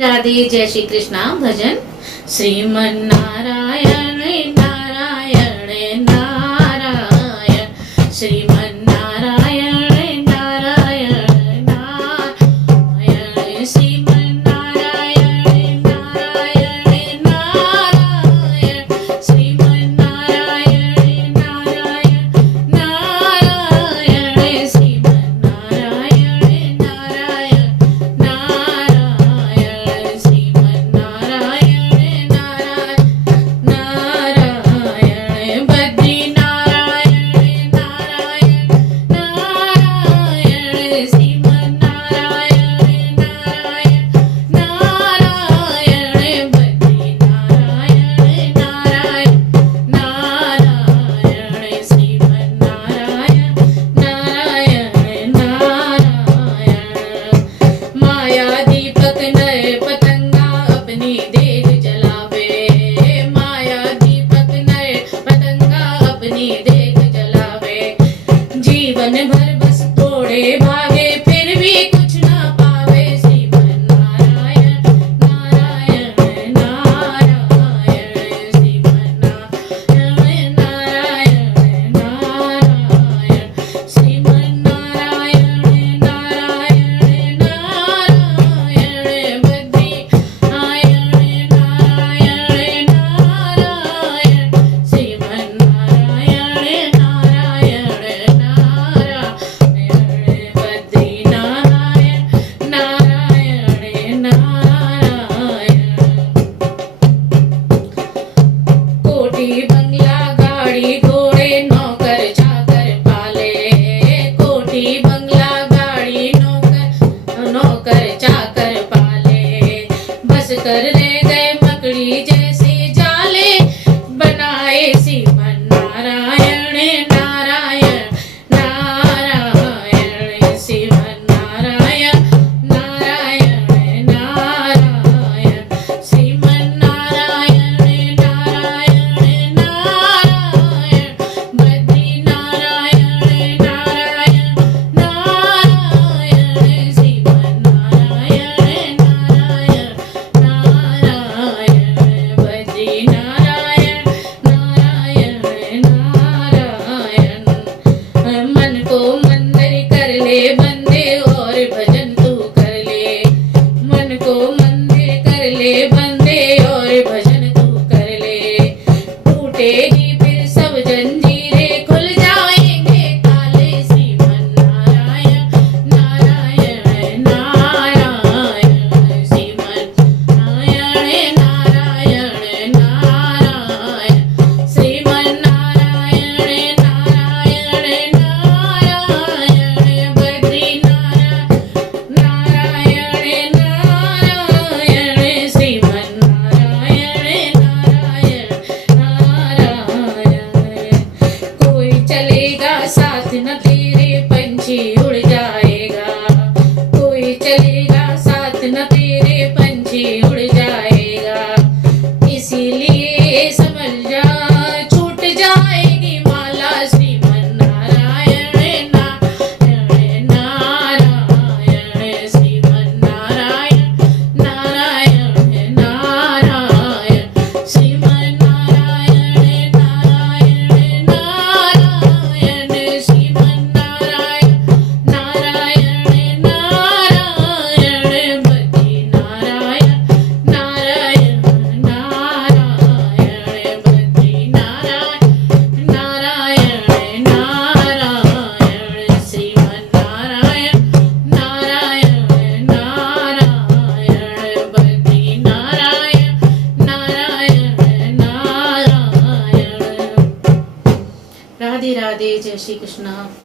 राधे जय श्री कृष्णा भजन। श्रीमन नारायण नारायण नारायण, श्रीमन नारायण नारायण नारायण, श्रीमन नारायण नारायण नारायण, श्रीमन नारायण नारायण नारायण, श्रीमन नारायण नारायण नारायण, श्रीमन नारायण नारायण नारायण, बद्री नारायण नारायण नारायण, श्रीमन नारायण नारायण नारायण, बद्री नारायण नारायण नारायण, श्रीमन नारायण नारायण नारायण। माया दीपक नए पतंगा अपनी देख जलावे, माया दीपक नए पतंगा अपनी देख जलावे, जीवन भर बस तोड़े भागे फिर भी कुछ ना पावे, श्रीमन नारायण नारायण नारायण, श्रीमन नारायण नारायण नारायण, श्रीमन नारायण नारायण नारायण, बद्री नारायण नारायण नारायण, श्रीमन नारायण नारायण नारायण, बद्री नारायण नारायण नारायण। कोठी बंगला गाड़ी घोड़े नौकर चाकर पाले, कोठी बंगला गाड़ी नौकर चाकर पाले, बस कर ले गए मकड़ी जैसे जाले बनाए, श्रीमन नारायण नारायण नारायण, श्रीमन नारायण नारायण नारायण, श्रीमन नारायण नारायण नारायण, बद्री नारायण नारायण नारायण, श्रीमन नारायण नारायण नारायण, बद्री नारायण नारायण नारायण। मन को मंदिर कर ले बंदे और भजन तू कर ले, मन को मंदिर कर ले बंदे और भजन तू कर ले, टूटेगी फिर सब जंजीरें खुल जाएंगे ताले, श्रीमन नारायण नारायण नारायण, श्रीमन नारायण नारायण नारायण, श्रीमन नारायण नारायण नारायण, बद्री नारायण नारायण नारायण, श्रीमन नारायण नारायण नारायण। कोई चलेगा साथ न तेरे पंछी उड़ जाएगा, कोई चलेगा साथ न तेरे पंछी उड़ जाएगा, इसीलिए समझ जा छूट जाएगी माला, श्रीमन नारायण नारायण नारायण, श्रीमन नारायण नारायण नारायण, श्रीमन नारायण नारायण नारायण, श्रीमन नारायण नारायण नारायण, बद्री नारायण नारायण नारायण, बद्री नारायण नारायण नारायण, श्रीमन नारायण नारायण नारायण, बद्री नारायण नारायण नारायण। राधे राधे, जय श्री कृष्ण।